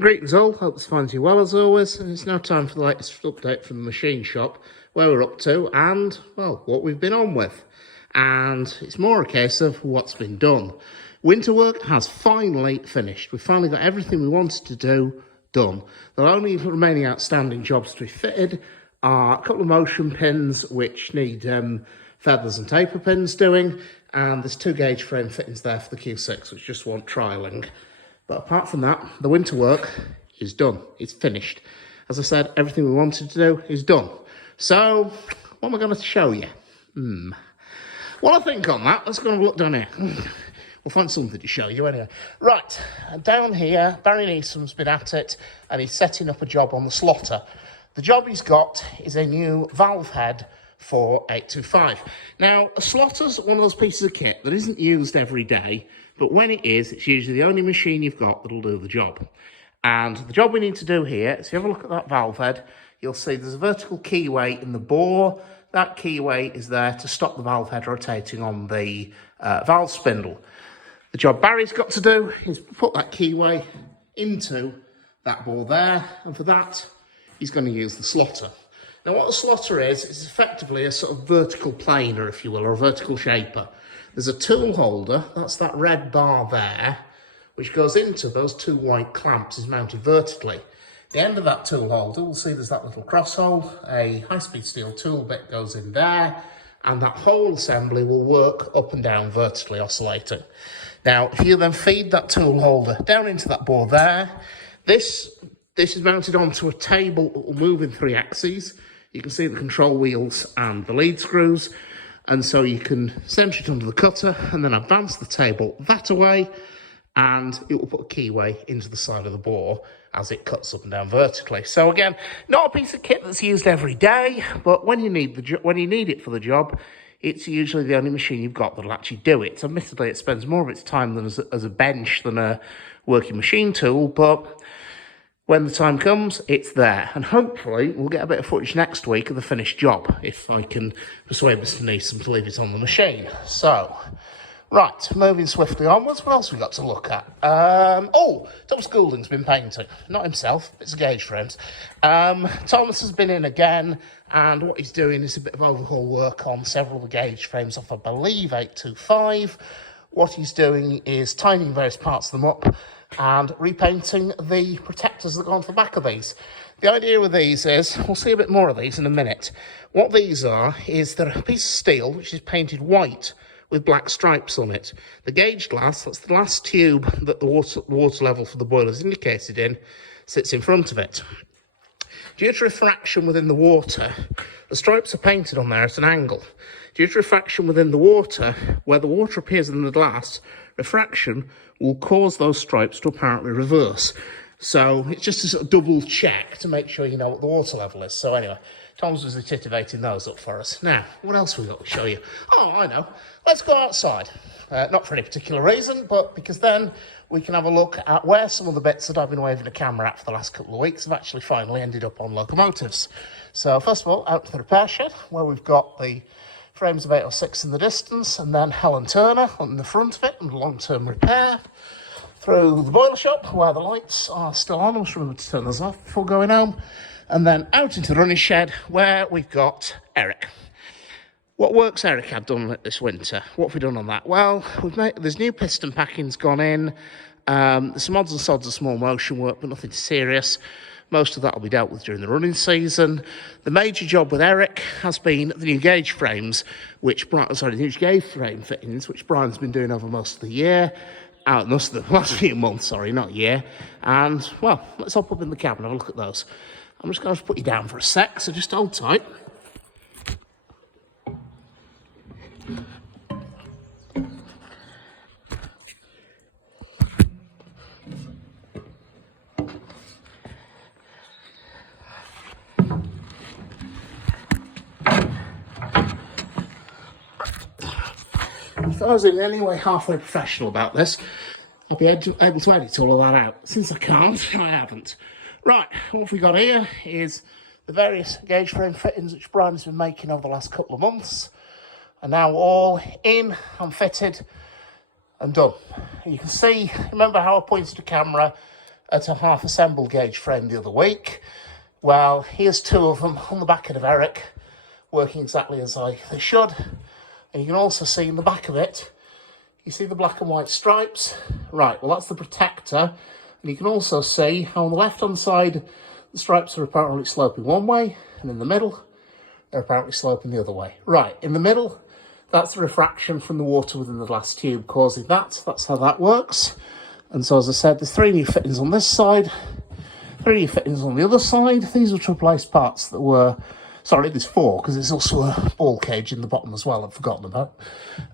greetings all, hope this finds you well as always, and it's now time for the latest update from the machine shop, where we're up to and, well, what we've been on with. And it's more a case of what's been done. Winter work has finally finished. We've finally got everything we wanted to do done. The only remaining outstanding jobs to be fitted are a couple of motion pins which need feathers and taper pins doing, and there's 2 gauge frame fittings there for the Q6 which just want trialling. But apart from that, the winter work is done. It's finished. As I said, everything we wanted to do is done. So, what am I going to show you? What I think on that, let's go and have a look down here. We'll find something to show you anyway. Right, down here, Barry Neeson's been at it, and he's setting up a job on the slotter. The job he's got is a new valve head for 825. Now, a slotter's one of those pieces of kit that isn't used every day, but when it is, it's usually the only machine you've got that'll do the job. And the job we need to do here, so if you have a look at that valve head, you'll see there's a vertical keyway in the bore. That keyway is there to stop the valve head rotating on the valve spindle. The job Barry's got to do is put that keyway into that bore there, and for that, he's going to use the slotter. Now, what a slotter is effectively a sort of vertical planer, if you will, or a vertical shaper. There's a tool holder, that's that red bar there, which goes into those 2 white clamps, is mounted vertically. The end of that tool holder, we'll see there's that little cross hole, a high-speed steel tool bit goes in there, and that whole assembly will work up and down vertically oscillating. Now, if you then feed that tool holder down into that bore there, this is mounted onto a table that will move in 3 axes. You can see the control wheels and the lead screws. And so you can center it under the cutter and then advance the table that away, and it will put a keyway into the side of the bore as it cuts up and down vertically. So again, not a piece of kit that's used every day, but when you need it for the job, it's usually the only machine you've got that'll actually do it. So admittedly, it spends more of its time than as a bench than a working machine tool, but when the time comes, it's there. And hopefully, we'll get a bit of footage next week of the finished job, if I can persuade Mr. Neeson to leave it on the machine. So, right, moving swiftly onwards, what else have we got to look at? Thomas Goulding's been painting. Not himself, it's gauge frames. Thomas has been in again, and what he's doing is a bit of overhaul work on several of the gauge frames off, I believe, 825. What he's doing is tidying various parts of them up and repainting the protectors that go onto the back of these. The idea with these is, we'll see a bit more of these in a minute. What these are is they're a piece of steel which is painted white with black stripes on it. The gauge glass, that's the last tube that the water level for the boiler is indicated in, sits in front of it. Due to refraction within the water, the stripes are painted on there at an angle. Due to refraction within the water, where the water appears in the glass, refraction will cause those stripes to apparently reverse. So it's just a sort of double check to make sure you know what the water level is. So anyway, Tom's was titivating those up for us. Now, what else have we got to show you? Oh, I know. Let's go outside. Not for any particular reason, but because then we can have a look at where some of the bits that I've been waving the camera at for the last couple of weeks have actually finally ended up on locomotives. So first of all, out to the repair shed, where we've got the frames of 806 in the distance, and then Helen Turner on the front of it, and long-term repair. Through the boiler shop, where the lights are still on. I must remember to turn those off before going home. And then out into the running shed, where we've got Eric. What works Eric had done this winter? What have we done on that? Well, there's new piston packings gone in. There's some odds and sods of small motion work, but nothing serious. Most of that will be dealt with during the running season. The major job with Eric has been the new gauge frames, the new gauge frame fittings, which Brian's been doing over most of the year. Most of the last few months, sorry, not year. And, well, let's hop up in the cab and have a look at those. I'm just going to put you down for a sec, so just hold tight. If I was in any way halfway professional about this, I'd be able to edit all of that out. Since I can't, I haven't. Right, what we've got here is the various gauge frame fittings which Brian has been making over the last couple of months are now all in and fitted and done. And you can see, remember how I pointed the camera at a half assembled gauge frame the other week. Well, here's two of them on the back of Eric, working exactly as they should. And you can also see in the back of it, you see the black and white stripes? Right, well that's the protector. And you can also see how on the left-hand side, the stripes are apparently sloping one way, and in the middle, they're apparently sloping the other way. Right, in the middle, that's the refraction from the water within the glass tube causing that. That's how that works. And so, as I said, there's 3 new fittings on this side, 3 new fittings on the other side. These were to replace parts that were... Sorry, there's 4, because there's also a ball cage in the bottom as well I've forgotten about.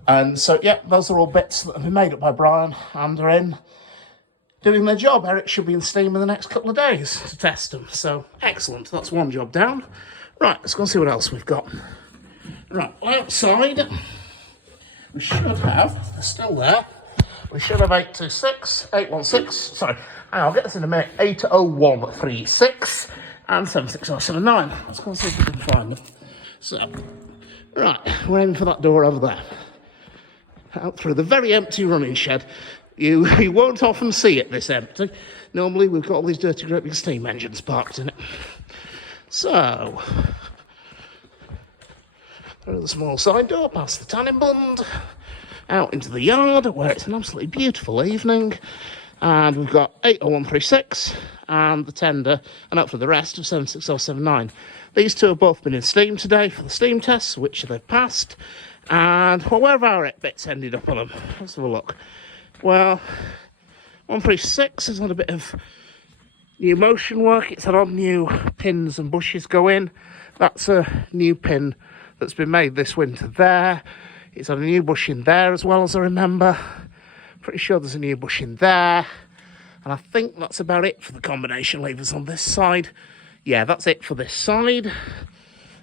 And so, yeah, those are all bits that have been made up by Brian and are in doing their job. Eric should be in steam in the next couple of days to test them. So, excellent. That's one job down. Right, let's go and see what else we've got. Right, outside, we should have, they're still there, we should have 816, sorry, I'll get this in a minute, 80136 and 76079. Let's go and see if we can find them. So, right, we're aiming for that door over there. Out through the very empty running shed. You won't often see it this empty. Normally we've got all these dirty great big steam engines parked in it. So, through the small side door, past the tanning bund, out into the yard where it's an absolutely beautiful evening. And we've got 80136 and the tender, and up for the rest of 76079. These two have both been in steam today for the steam tests, which they've passed. And, well, where have our bits ended up on them? Let's have a look. Well, 136 has had a bit of new motion work. It's had on new pins and bushes go in. That's a new pin that's been made this winter there. It's had a new bush in there as well, as I remember. Pretty sure there's a new bush in there. And I think that's about it for the combination levers on this side. Yeah, that's it for this side.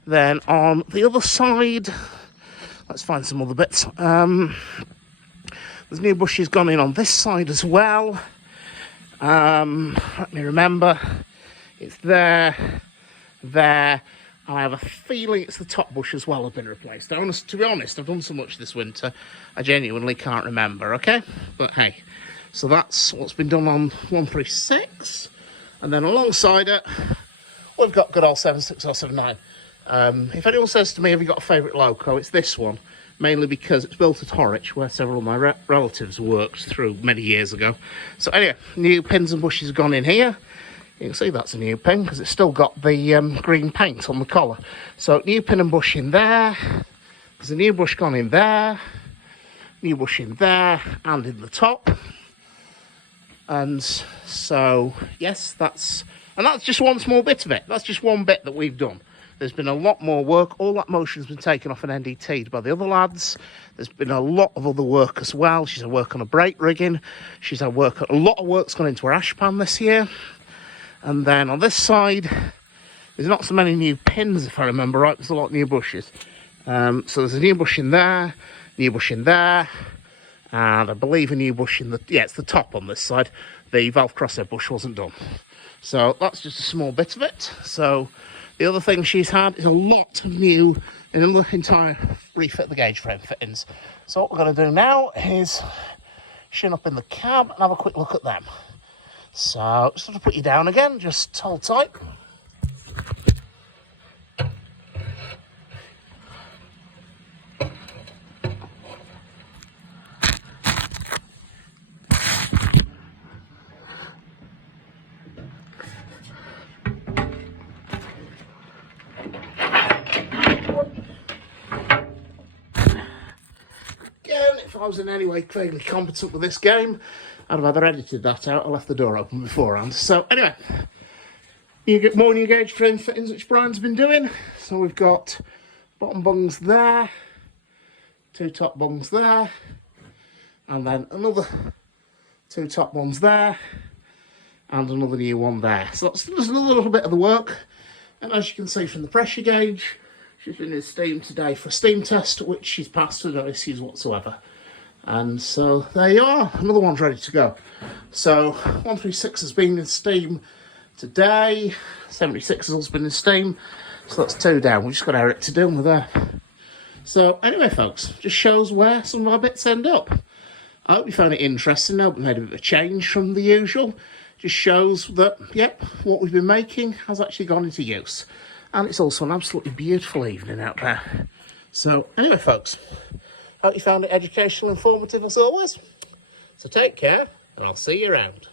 Then on the other side, let's find some other bits. There's new bushes gone in on this side as well. Let me remember. It's there, there. And I have a feeling it's the top bush as well have been replaced. To be honest, I've done so much this winter, I genuinely can't remember, okay? But hey, so that's what's been done on 136. And then alongside it, we've got good old 76079. If anyone says to me, have you got a favourite loco, it's this one. Mainly because it's built at Horwich, where several of my relatives worked through many years ago. So anyway, new pins and bushes have gone in here. You can see that's a new pin because it's still got the green paint on the collar. So new pin and bush in there. There's a new bush gone in there. New bush in there and in the top. And so, yes, that's just one small bit of it. That's just one bit that we've done. There's been a lot more work. All that motion's been taken off and NDT'd by the other lads. There's been a lot of other work as well. She's had work on a brake rigging. She's had work, a lot of work's gone into her ash pan this year. And then on this side, there's not so many new pins, if I remember right. There's a lot of new bushes. So there's a new bush in there, new bush in there, and I believe a new bush in the... Yeah, it's the top on this side. The valve crosshair bush wasn't done. So that's just a small bit of it. So the other thing she's had is a lot of new, another entire refit of the gauge frame fittings. So what we're going to do now is shin up in the cab and have a quick look at them. So, just going to put you down again, just hold tight. Again, if I was in any way vaguely competent with this game, I'd have either edited that out or left the door open beforehand. So anyway, you get more new gauge frame fittings which Brian's been doing. So we've got bottom bungs there, 2 top bungs there, and then another 2 top ones there, and another new one there. So that's just another little bit of the work. And as you can see from the pressure gauge, she's been in steam today for a steam test, which she's passed with no issues whatsoever. And so there you are, another one's ready to go. So 136 has been in steam today, 76 has also been in steam, so that's 2 down. We've just got Eric to do with there. So anyway folks, just shows where some of our bits end up. I hope you found it interesting. I hope we made a bit of a change from the usual. just shows that, yep, what we've been making has actually gone into use. And it's also an absolutely beautiful evening out there. So anyway, folks, hope you found it educational, informative as always. So take care, and I'll see you around.